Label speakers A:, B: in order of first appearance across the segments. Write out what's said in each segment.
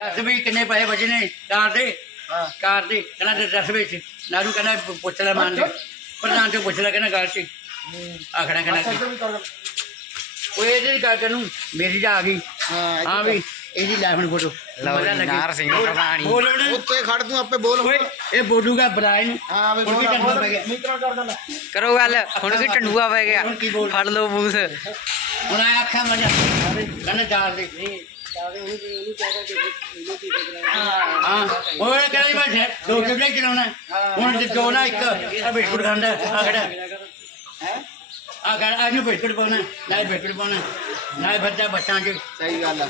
A: दस भी किन्ने पैसे बचे ने कार दे कहना 10 ਵਿੱਚ ਨਾਰੂ ਕਹਿੰਦਾ ਪੁੱਛ ਲੈ ਮਾਨ ਦੇ ਪ੍ਰਧਾਨ ਤੋਂ ਪੁੱਛ ਲੈ ਕਹਿੰਦਾ ਗੱਲ ਸੀ ਆਖਣਾ ਕਹਿੰਦਾ ਉਹ ਇਹਦੀ ਗੱਲ ਕਰਨੂੰ ਮੇਰੀ ਜਾ ਆ ਗਈ ਹਾਂ ਵੀ ਇਹਦੀ ਲੈ ਹੁਣ ਫੋਟੋ
B: ਨਾਰ ਸਿੰਘ ਪ੍ਰਧਾਨ
A: ਬੋਲ
C: ਉੱਤੇ ਖੜ ਤੂੰ ਆਪੇ ਬੋਲ
A: ਓਏ ਇਹ ਬੋਲੂਗਾ ਬਰਾਏ ਨੂੰ
C: ਹਾਂ ਬਈ
A: ਹੁਣ ਕੀ ਕਰਨਾ ਪੈ ਗਿਆ
B: ਕਰੋ ਗੱਲ ਹੁਣ ਕੀ ਟੰਡੂਆ ਪੈ ਗਿਆ ਫੜ ਲਓ ਬੂਸ
A: ਹੁਣ ਆਇਆ ਆਖਿਆ ਮਜਾ ਕਹਿੰਦਾ ਚਾਰ ਦੇ ਹਾਂ ਉਹ ਕਹਿੰਦਾ ਜੀ ਮੈਂ ਦੋ ਕਿੱਲੇ ਚਲਾਉਣਾ ਹੁਣ ਜੋ ਨਾ ਇੱਕ ਆ ਬਿਸਕੁਟ ਖਾਂਦਾ ਆ ਖੜਾ ਆ ਕਹਿੰਦਾ ਇਹਨੂੰ ਬਿਸਕੁਟ ਪਾਉਣਾ ਨਾ ਬਿਸਕੁਟ ਪਾਉਣਾ ਨਾ ਬੱਚਾ ਬੱਚਾਂ ਚ
C: ਸਹੀ ਗੱਲ ਆ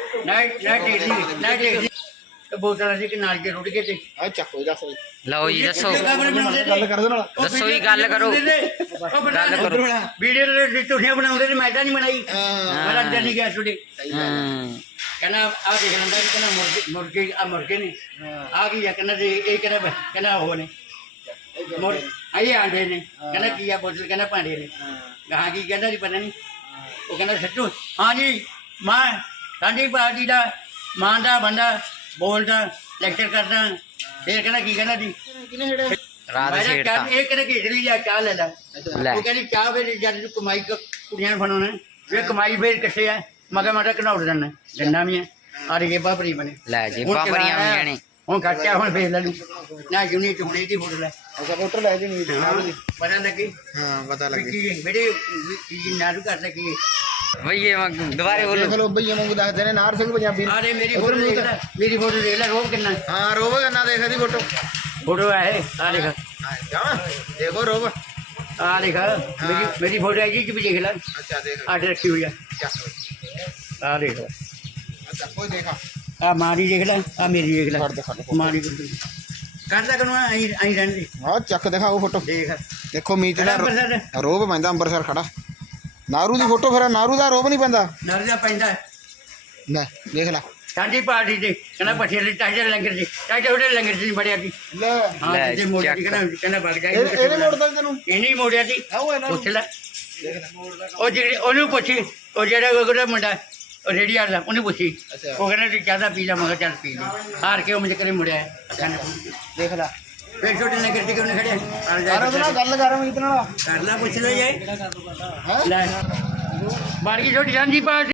A: ਨਾ ਟੇਡੀ ਬੋਤਲਾਂ ਸੀ ਕਿ ਨਾਲ ਕੇ ਰੁੜ ਗਏ ਤੇ
C: ਆ ਚੱਕੋ ਦੱਸ ਬਈ
B: ਲਓ ਜੀ ਦੱਸੋ
C: ਗੱਲ ਕਰ ਦੇ ਨਾਲ
B: ਦੱਸੋ ਜੀ ਗੱਲ ਕਰੋ
A: ਗੱਲ ਕਰੋ ਵੀਡੀਓ ਦੇ ਝੂਠੀਆਂ ਬਣਾਉਂਦੇ ਤੇ ਮੈਂ ਤਾਂ ਨਹੀਂ ਬਣਾਈ ਮੈਂ ਅੰਦਰ ਨਹੀਂ ਗਿਆ ਛੁੱਟੀ ਕਹਿੰਦਾ ਆ ਦੇਖ ਲੈਂਦਾ ਕਿ ਕਹਿੰਦਾ ਮੁਰਗੇ ਨੇ ਆ ਗਈ ਆ ਕਹਿੰਦਾ ਇਹ ਕਹਿੰਦਾ ਉਹ ਨੇ ਆਏ ਆਂਡੇ ਨੇ ਕਹਿੰਦਾ ਕੀ ਆ ਬੋਤਲ ਕਹਿੰਦਾ ਭਾਂਡੇ ਨੇ ਗਾਹਾਂ ਕੀ ਕਹਿੰਦਾ ਜੀ ਪਤਾ ਨਹੀਂ ਉਹ ਕਹਿੰਦਾ ਸੱਚੂ ਹਾਂ ਜੀ ਮੈਂ ਸਾਡੀ ਪਾਰਟੀ ਦਾ ਮਾਂ ਦਾ ਬੰਦਾ ਬੋਲਦਾ ਲੈਕਚਰ ਕਰਦਾ ਫਿਰ ਕਹਿੰਦਾ ਕੀ ਕਹਿੰਦਾ ਜੀ
B: ਰਾਤ ਛੇੜਤਾ
A: ਇਹ ਕਹਿੰਦਾ ਕਿ ਇਡਲੀ ਜਾਂ ਚਾਹ ਲੈ ਲੈ
B: ਲੈ
A: ਉਹ ਕਹਿੰਦੀ ਚਾਹ ਵੇ ਜਦ ਤੂੰ ਕਮਾਈ ਕੁੜੀਆਂ ਨੂੰ ਫੜਾਉਣਾ ਇਹ ਕਮਾਈ ਫੇਰ ਕਿੱਥੇ ਆ ਮਗਾ ਮਾਟਾ ਘਨੌੜ ਦਿੰਦਾ ਗੰਨਾ ਵੀ ਆ ਆਰੇ ਕੇ ਬਾਪਰੀ ਬਣੇ
B: ਲੈ ਜੀ ਬਾਬਰੀਆਂ ਵੀ ਜਾਣੇ
A: ਹੁਣ ਖਰਚਾ ਹੁਣ ਫੇਰ ਲੈ ਲੂ ਨਾ ਜੁਨੀ ਚੁਣੀ ਦੀ ਫੋਟੋ ਲੈ
C: ਅੱਛਾ ਫੋਟੋ ਲੈ ਜੀ ਨਹੀਂ
A: ਪਤਾ ਲੱਗੀ
C: ਹਾਂ ਪਤਾ ਲੱਗ ਗਿਆ
A: ਕੀ ਮੇਰੇ ਕੀ ਨਾਰੂ ਕਰ ਲੱਗੀ
B: ਭਈਏ ਦੁਬਾਰੇ ਬੋਲੋ
C: ਦੇਖ ਲੋ ਬਈਏ ਵਾਂਗੂ ਦੱਸਦੇ ਨੇ ਨਾਰ ਸਿੰਘ ਪੰਜਾਬੀ
A: ਆਰੇ ਮੇਰੀ ਫੋਟੋ ਦੇਖ ਲੈ ਮੇਰੀ ਫੋਟੋ ਦੇਖ ਲੈ ਰੋਬ ਕਿੰਨਾ
C: ਹਾਂ ਰੋਬ ਕਰਨਾ ਦੇਖ ਦੀ ਫੋਟੋ
A: ਫੋਟੋ ਆ ਇਹ ਆ ਦੇਖ
C: ਜਾਵਾਂ ਦੇਖੋ ਰੋਬ
A: ਆ ਦੇਖ ਮੇਰੀ ਫੋਟੋ ਹੈ ਜੀ ਵੀ ਦੇਖ ਲੈ
C: ਅੱਛਾ ਦੇਖ
A: ਆਰਡਰ ਰੱਖੀ ਹੋਈ ਆ
C: ਚੱਕ
A: ਆ ਦੇਖ
C: ਅੱਛਾ ਕੋਈ ਦੇਖਾ
A: ਆ ਮਾਰੀ ਦੇਖ ਲੈ ਆ ਮੇਰੀ ਦੇਖ ਲੈ
C: ਖੜ
A: ਮਾਰੀ ਕਰਦਾ ਕਨੂੰ ਆਈ ਰਹਿਣ ਦੇ
C: ਹਾਂ ਚੱਕ ਦਿਖਾਓ ਫੋਟੋ
A: ਦੇਖ
C: ਦੇਖੋ ਮੀਤ ਦਾ
A: ਅੰਬਰਸਰ
C: ਰੋਬ ਪੈਂਦਾ ਅੰਬਰਸਰ ਖੜਾ ਨਾਰੂ ਦੀ ਫੋਟੋ ਫਿਰ ਨਾਰੂ ਦਾ ਰੋਬ ਨਹੀਂ ਪੈਂਦਾ
A: ਨਰਜਾ ਪੈਂਦਾ
C: ਲੈ ਦੇਖ ਲੈ
A: ਸਾਡੀ ਪਾਰਟੀ ਦੇ ਕਹਿੰਦਾ ਪੱਠੇ ਦੇ ਚਾਹੇ ਲੰਗਰ ਜੀ ਚਾਹੇ ਉਹਦੇ ਲੰਗਰ ਜੀ ਬੜਿਆ ਕੀ
C: ਲੈ
A: ਹਾਂ ਤੇ ਮੋੜਿਆ ਕਹਿੰਦਾ ਵੜ ਗਿਆ
C: ਇਹਨੇ ਮੋੜਦਾ ਤੈਨੂੰ
A: ਇਹ ਨਹੀਂ ਮੋੜਿਆ ਸੀ
C: ਆਓ ਇਹਨਾਂ
A: ਪੁੱਛ ਲੈ ਉਹ ਜਿਹੜੀ ਉਹਨੂੰ ਪੁੱਛੀ ਉਹ ਜਿਹੜਾ ਉਹਦਾ ਮੁੰਡਾ ਉਹ ਰੇੜੀ ਵਾਲਾ ਉਹਨੂੰ ਪੁੱਛੀ ਉਹ ਕਹਿੰਦਾ ਤੂੰ ਚਾਹਦਾ ਪੀ ਲੈ ਮਗਰ ਚੱਲ ਪੀ ਲੈ ਹਾਰ ਕੇ ਉਹ ਮੇਰੇ ਘਰੇ ਮੁੜਿਆ
C: ਦੇਖ ਲੈ
A: ਫਿਰ ਛੋਟੇ ਲੰਗਰ ਜੀ ਕਿਉਂ ਖੜਿਆ
C: ਯਾਰ ਉਹਦੇ ਨਾਲ ਗੱਲ ਕਰ ਮੀਤ ਨਾਲ
A: ਕਰ ਲੈ ਪੁੱਛ ਲੈ ਜਾਏ
C: ਹੈ
A: ਲੈ ਬਾਰਗੀ ਛੋਟੀ ਸਾਂਝੀ ਪਾਰਟੀ